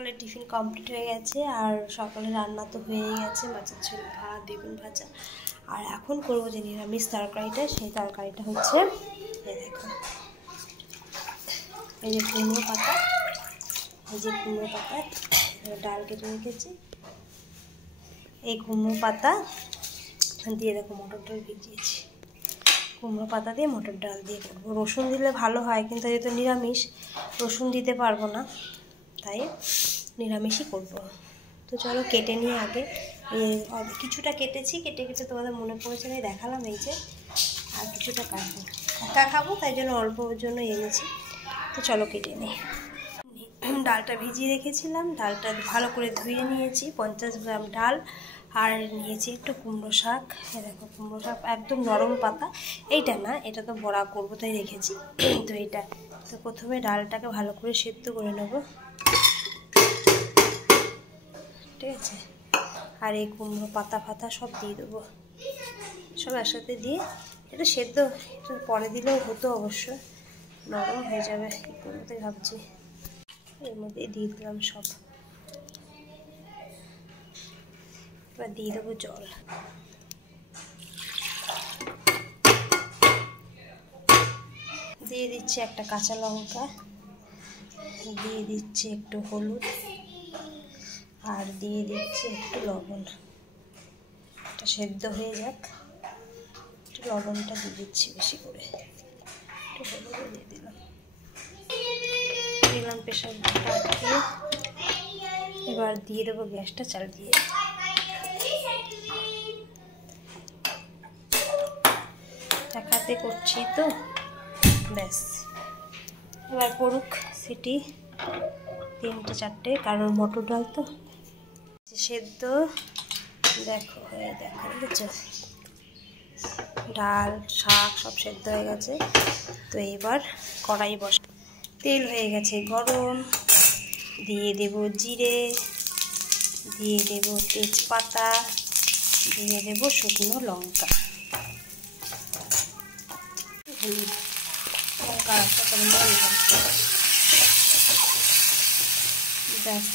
সকালে tiffin complete হয়ে গেছে আর সকালে রান্না তো হয়েই গেছে, মাছের ঝোল, ভাত, বেগুন ভাজা। আর এখন করবো যে নিরামিষ তরকারিটা, সেই তরকারিটা হচ্ছে এই দেখো, এই যে কুমড়ো পাতা, এই যে কুমড়ো পাতা ডাল কেটে রেখেছি, এই কুমড়ো পাতা দিয়ে দেখো মটর ডাল ভিজিয়েছি। কুমড়ো পাতা দিয়ে মটর ডাল দিয়ে করবো। রসুন দিলে ভালো হয়, কিন্তু যেহেতু নিরামিষ রসুন দিতে পারবো না, তাই নিরামিষই করবো। তো চলো কেটে নিয়ে আগে কিছুটা কেটেছি, কেটে তোমাদের মনে পড়েছে তাই দেখালাম। এই যে আর কিছুটা কাটবো, একা খাবো তাই জন্য অল্পর জন্য এনেছি। তো চলো কেটে নিই। ডালটা ভিজিয়ে রেখেছিলাম, ডালটা ভালো করে ধুয়ে নিয়েছি, 50 গ্রাম ডাল। আর নিয়েছি একটু কুমড়ো শাক, দেখো কুমড়ো শাক একদম নরম পাতা, এইটা না, এটা তো বড়া করবো তাই রেখেছি। তো এইটা তো প্রথমে ডালটাকে ভালো করে সেদ্ধ করে নেবো, ঠিক আছে। আর এই কুমড়ো পাতা ফাতা সব দিয়ে দেবো, সব একসাথে দিয়ে এটা সেদ্ধ একটু পরে দিলেও হতো, অবশ্য নরম হয়ে যাবে কী করবো তাই ভাবছি। এর মধ্যে দিয়ে দিলাম সব। এবার দিয়ে দেবো জল, দিয়ে দিচ্ছি একটা কাঁচা লঙ্কা, দিয়ে দিচ্ছি একটু হলুদ, আর দিয়ে দিচ্ছি একটু লবণ। এটা সেদ্ধ হয়ে যাক, একটু লবণটা দিয়ে দিচ্ছি বেশি করে, একটু হলুদও দিয়ে দিলাম। দিলাম প্রেশার কুকারটা আটকিয়ে। এবার দিয়ে দেবো গ্যাসটা চালিয়ে, একাতে করছি তো ব্যাস। এবার পড়ুক সিটি 3টে 4টে, কারণ মটর ডাল তো সেদ্ধ। দেখো দেখেছো, ডাল শাক সব সেদ্ধ হয়ে গেছে। তো এবার কড়াই বসা, তেল হয়ে গেছে গরম, দিয়ে দেব জিরে, দিয়ে দেব তেজপাতা, দিয়ে দেব শুকনো লঙ্কা, হলুদ, লঙ্কা ব্যাস।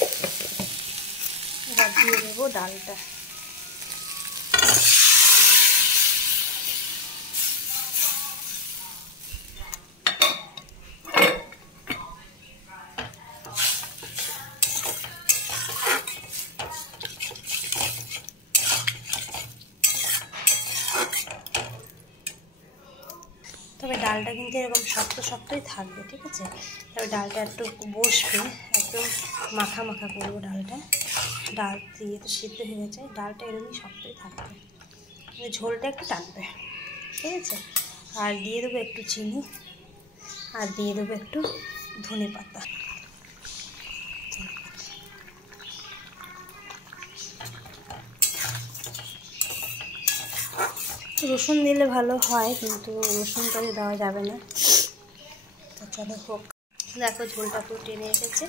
এবার দিয়ে দেবো ডালটা, তবে ডালটা কিন্তু এরকম শক্ত শক্তই থাকবে, ঠিক আছে। তবে ডালটা একটু বসবে, একদম মাখা মাখা করবো ডালটা। ডাল দিয়ে তো সিদ্ধ হয়ে গেছে, ডালটা এরকমই শক্তই থাকবে, ঝোলটা একটু টানবে, ঠিক আছে। আর দিয়ে দেবো একটু চিনি, আর দিয়ে দেবো একটু ধনে পাতা। রসুন দিলে ভালো হয়, কিন্তু রসুনটা দেওয়া যাবে না। তো চলো হোক, দেখো ঝোলটা পুরো টেনে এসেছে,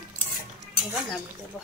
এবার নামিয়ে দেবো।